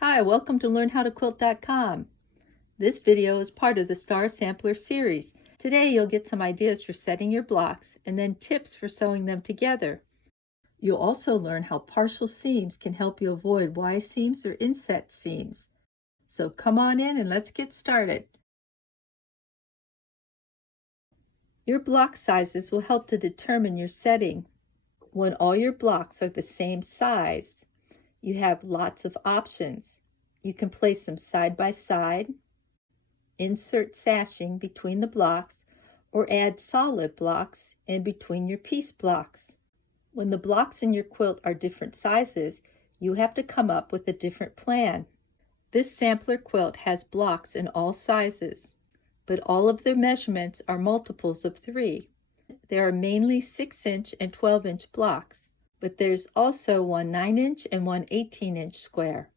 Hi, welcome to LearnHowToQuilt.com. This video is part of the Star Sampler series. Today you'll get some ideas for setting your blocks and then tips for sewing them together. You'll also learn how partial seams can help you avoid Y seams or inset seams. So come on in and let's get started. Your block sizes will help to determine your setting. When all your blocks are the same size, you have lots of options. You can place them side by side, insert sashing between the blocks, or add solid blocks in between your piece blocks. When the blocks in your quilt are different sizes, you have to come up with a different plan. This sampler quilt has blocks in all sizes, but all of their measurements are multiples of 3. There are mainly 6-inch and 12-inch blocks, but there's also one 9-inch and one 18-inch square.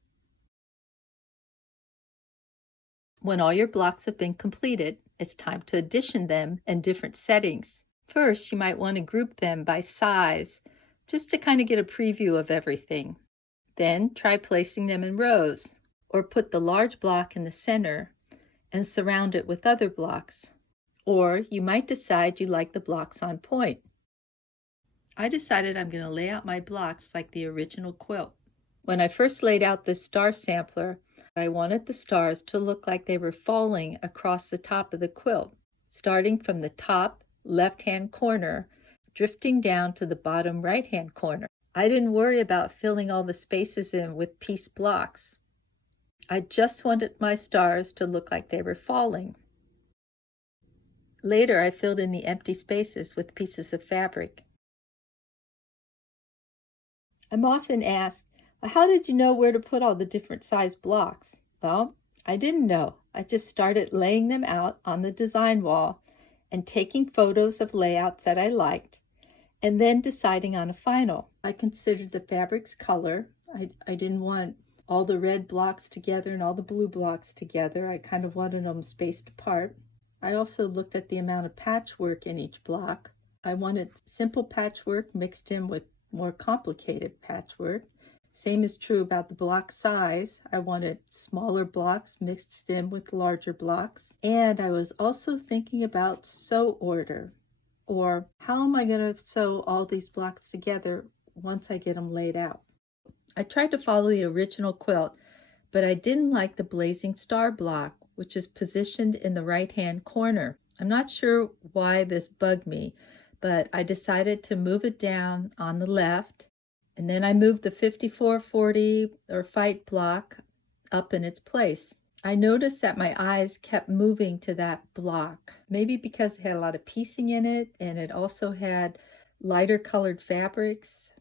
When all your blocks have been completed, it's time to addition them in different settings. First, you might want to group them by size, just to kind of get a preview of everything. Then try placing them in rows, or put the large block in the center and surround it with other blocks. Or you might decide you like the blocks on point. I decided I'm going to lay out my blocks like the original quilt. When I first laid out this star sampler, I wanted the stars to look like they were falling across the top of the quilt, starting from the top left-hand corner, drifting down to the bottom right-hand corner. I didn't worry about filling all the spaces in with piece blocks. I just wanted my stars to look like they were falling. Later, I filled in the empty spaces with pieces of fabric. I'm often asked, how did you know where to put all the different size blocks? Well, I didn't know. I just started laying them out on the design wall and taking photos of layouts that I liked, and then deciding on a final. I considered the fabric's color. I didn't want all the red blocks together and all the blue blocks together. I kind of wanted them spaced apart. I also looked at the amount of patchwork in each block. I wanted simple patchwork mixed in with more complicated patchwork. Same is true about the block size. I wanted smaller blocks mixed in with larger blocks. And I was also thinking about sew order, or how am I going to sew all these blocks together once I get them laid out. I tried to follow the original quilt, but I didn't like the blazing star block, which is positioned in the right-hand corner. I'm not sure why this bugged me, but I decided to move it down on the left, and then I moved the 5440 or fight block up in its place. I noticed that my eyes kept moving to that block, maybe because it had a lot of piecing in it and it also had lighter colored fabrics.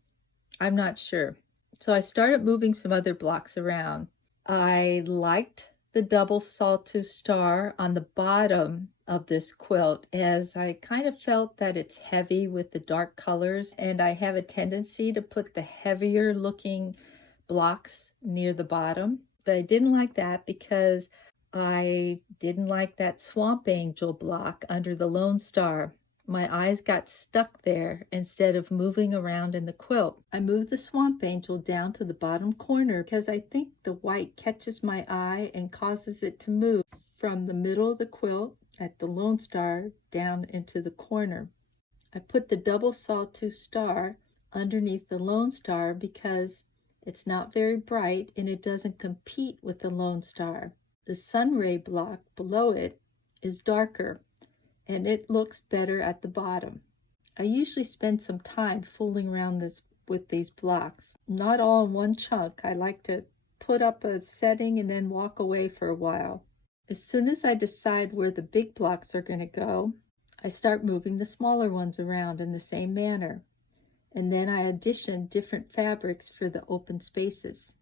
I'm not sure. So I started moving some other blocks around. I liked the double sawtooth star on the bottom of this quilt, as I kind of felt that it's heavy with the dark colors, and I have a tendency to put the heavier looking blocks near the bottom. But I didn't like that because I didn't like that swamp angel block under the Lone Star. My eyes got stuck there instead of moving around in the quilt. I moved the swamp angel down to the bottom corner because I think the white catches my eye and causes it to move from the middle of the quilt at the Lone Star down into the corner. I put the double sawtooth star underneath the Lone Star because it's not very bright and it doesn't compete with the Lone Star. The sun ray block below it is darker, and it looks better at the bottom. I usually spend some time fooling around with these blocks. Not all in one chunk. I like to put up a setting and then walk away for a while. As soon as I decide where the big blocks are going to go, I start moving the smaller ones around in the same manner. And then I addition different fabrics for the open spaces.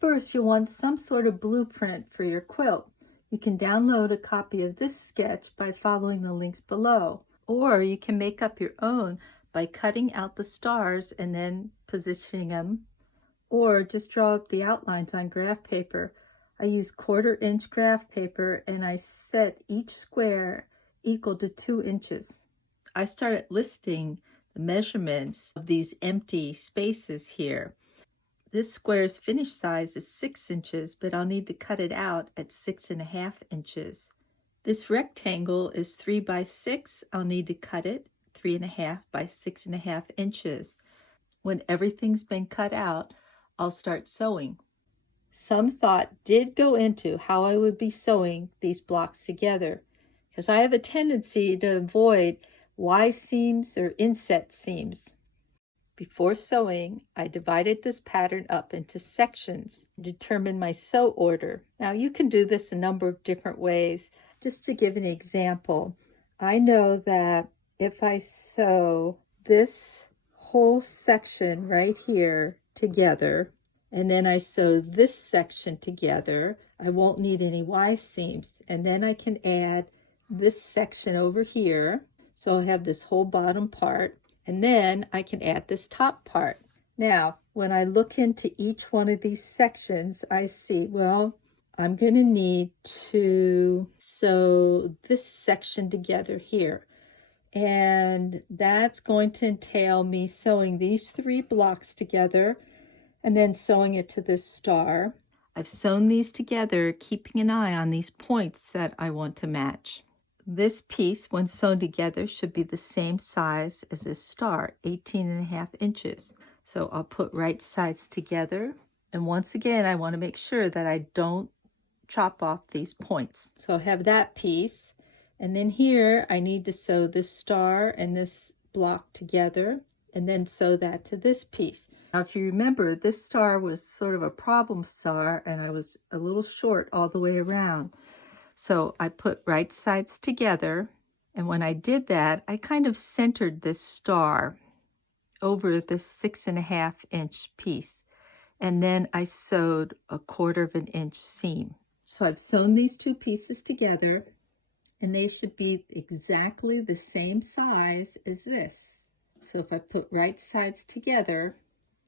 First, you'll want some sort of blueprint for your quilt. You can download a copy of this sketch by following the links below, or you can make up your own by cutting out the stars and then positioning them, or just draw up the outlines on graph paper. I use 1/4 inch graph paper and I set each square equal to 2 inches. I started listing the measurements of these empty spaces here. This square's finished size is 6 inches, but I'll need to cut it out at 6.5 inches. This rectangle is 3 by 6. I'll need to cut it 3.5 by 6.5 inches. When everything's been cut out, I'll start sewing. Some thought did go into how I would be sewing these blocks together, because I have a tendency to avoid Y seams or inset seams. Before sewing, I divided this pattern up into sections, determined my sew order. Now you can do this a number of different ways. Just to give an example, I know that if I sew this whole section right here together, and then I sew this section together, I won't need any Y seams. And then I can add this section over here. So I'll have this whole bottom part, and then I can add this top part. Now, when I look into each one of these sections, I see, well, I'm going to need to sew this section together here. And that's going to entail me sewing these 3 blocks together and then sewing it to this star. I've sewn these together, keeping an eye on these points that I want to match. This piece, when sewn together, should be the same size as this star, 18.5 inches. So I'll put right sides together. And once again, I want to make sure that I don't chop off these points. So I have that piece. And then here, I need to sew this star and this block together, and then sew that to this piece. Now, if you remember, this star was sort of a problem star, and I was a little short all the way around. So I put right sides together, and when I did that, I kind of centered this star over this 6.5 inch piece, and then I sewed a 1/4 inch seam. So I've sewn these 2 pieces together, and they should be exactly the same size as this. So if I put right sides together,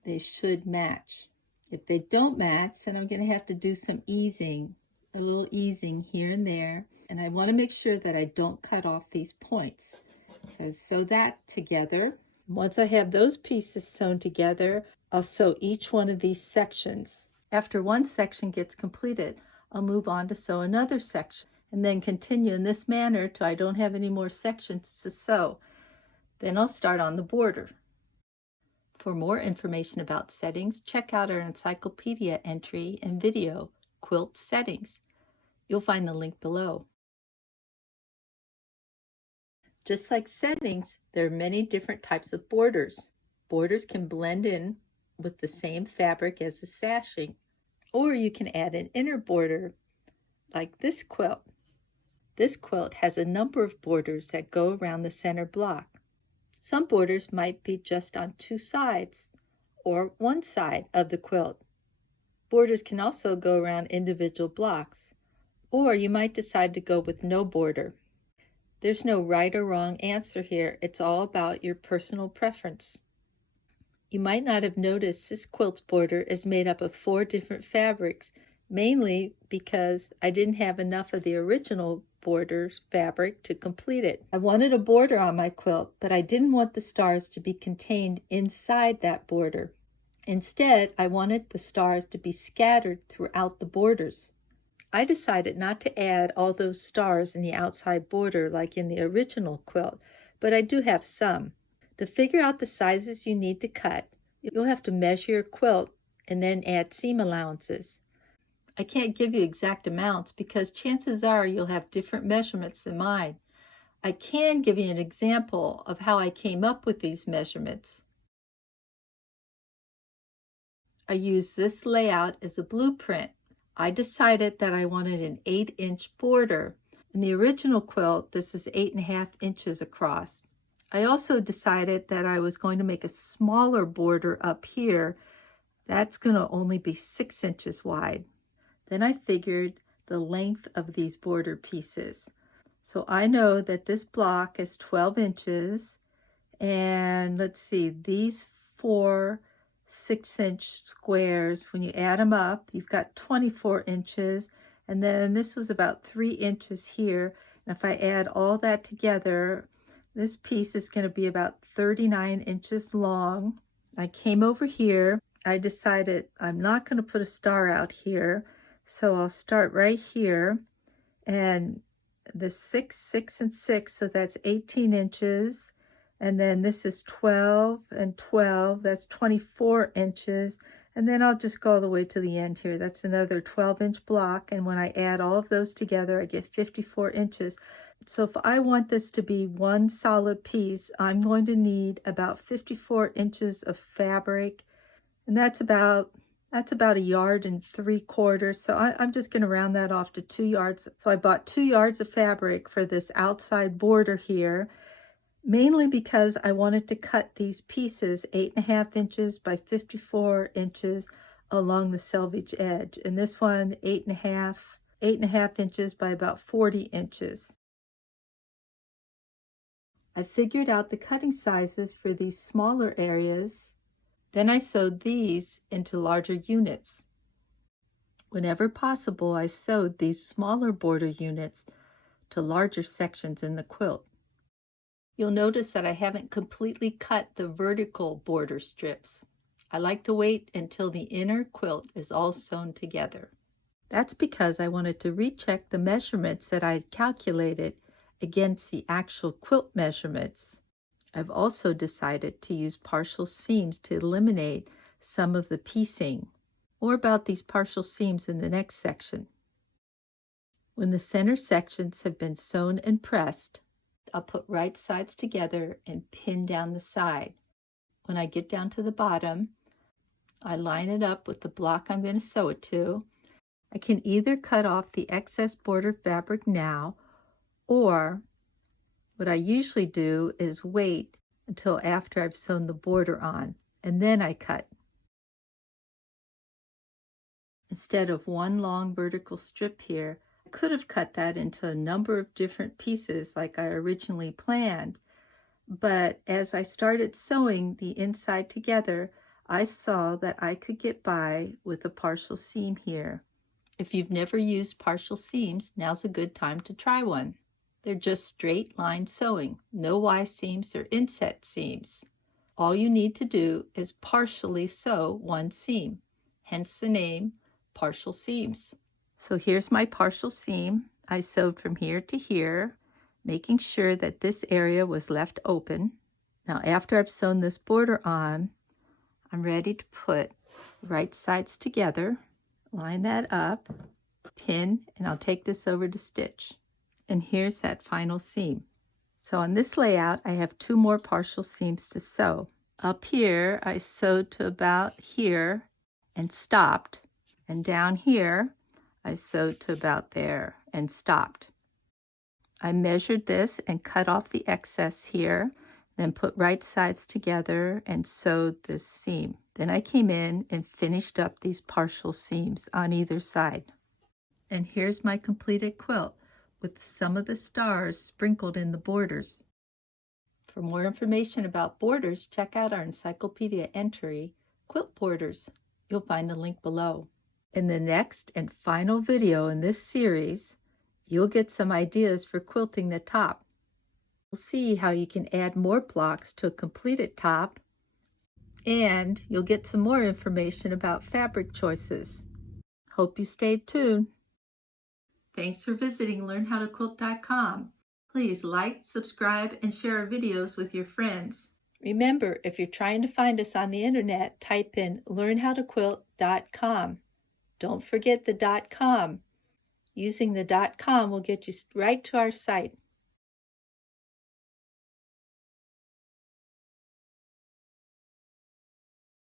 they should match. If they don't match, then I'm going to have to do some easing, a little easing here and there, and I want to make sure that I don't cut off these points. So I sew that together. Once I have those pieces sewn together, I'll sew each one of these sections. After one section gets completed, I'll move on to sew another section, and then continue in this manner till I don't have any more sections to sew. Then I'll start on the border. For more information about settings, check out our encyclopedia entry and video, Quilt Settings. You'll find the link below. Just like settings, there are many different types of borders. Borders can blend in with the same fabric as the sashing, or you can add an inner border like this quilt. This quilt has a number of borders that go around the center block. Some borders might be just on 2 sides or one side of the quilt. Borders can also go around individual blocks, or you might decide to go with no border. There's no right or wrong answer here. It's all about your personal preference. You might not have noticed this quilt's border is made up of 4 different fabrics, mainly because I didn't have enough of the original border's fabric to complete it. I wanted a border on my quilt, but I didn't want the stars to be contained inside that border. Instead, I wanted the stars to be scattered throughout the borders. I decided not to add all those stars in the outside border like in the original quilt, but I do have some. To figure out the sizes you need to cut, you'll have to measure your quilt and then add seam allowances. I can't give you exact amounts because chances are you'll have different measurements than mine. I can give you an example of how I came up with these measurements. I used this layout as a blueprint. I decided that I wanted an 8-inch border. In the original quilt, this is 8.5 inches across. I also decided that I was going to make a smaller border up here. That's going to only be 6 inches wide. Then I figured the length of these border pieces. So I know that this block is 12 inches, and let's see, these 4 6-inch squares, when you add them up, you've got 24 inches, and then this was about 3 inches here. And if I add all that together, this piece is going to be about 39 inches long. I came over here I decided I'm not going to put a star out here, so I'll start right here, and the 6, 6, and 6, so that's 18 inches, and then this is 12 and 12, that's 24 inches, and then I'll just go all the way to the end here. That's another 12-inch block, and when I add all of those together, I get 54 inches. So if I want this to be one solid piece, I'm going to need about 54 inches of fabric, and that's about 1.75 yards. So I'm just going to round that off to 2 yards. So I bought 2 yards of fabric for this outside border here, mainly because I wanted to cut these pieces 8.5 inches by 54 inches along the selvage edge. And this one, 8.5 inches by about 40 inches. I figured out the cutting sizes for these smaller areas. Then I sewed these into larger units. Whenever possible, I sewed these smaller border units to larger sections in the quilt. You'll notice that I haven't completely cut the vertical border strips. I like to wait until the inner quilt is all sewn together. That's because I wanted to recheck the measurements that I had calculated against the actual quilt measurements. I've also decided to use partial seams to eliminate some of the piecing. More about these partial seams in the next section. When the center sections have been sewn and pressed, I'll put right sides together and pin down the side. When I get down to the bottom, I line it up with the block I'm going to sew it to. I can either cut off the excess border fabric now, or what I usually do is wait until after I've sewn the border on, and then I cut. Instead of one long vertical strip here, I could have cut that into a number of different pieces like I originally planned, but as I started sewing the inside together, I saw that I could get by with a partial seam here. If you've never used partial seams, now's a good time to try one. They're just straight line sewing, no Y seams or inset seams. All you need to do is partially sew one seam, hence the name partial seams. So here's my partial seam. I sewed from here to here, making sure that this area was left open. Now after I've sewn this border on, I'm ready to put right sides together, line that up, pin, and I'll take this over to stitch. And here's that final seam. So on this layout, I have 2 more partial seams to sew. Up here, I sewed to about here and stopped. And down here, I sewed to about there and stopped. I measured this and cut off the excess here, then put right sides together and sewed this seam. Then I came in and finished up these partial seams on either side. And here's my completed quilt with some of the stars sprinkled in the borders. For more information about borders, check out our encyclopedia entry, Quilt Borders. You'll find the link below. In the next and final video in this series, you'll get some ideas for quilting the top. You'll see how you can add more blocks to a completed top, and you'll get some more information about fabric choices. Hope you stayed tuned. Thanks for visiting LearnHowToQuilt.com. Please like, subscribe, and share our videos with your friends. Remember, if you're trying to find us on the internet, type in LearnHowToQuilt.com. Don't forget the .com. Using the .com will get you right to our site.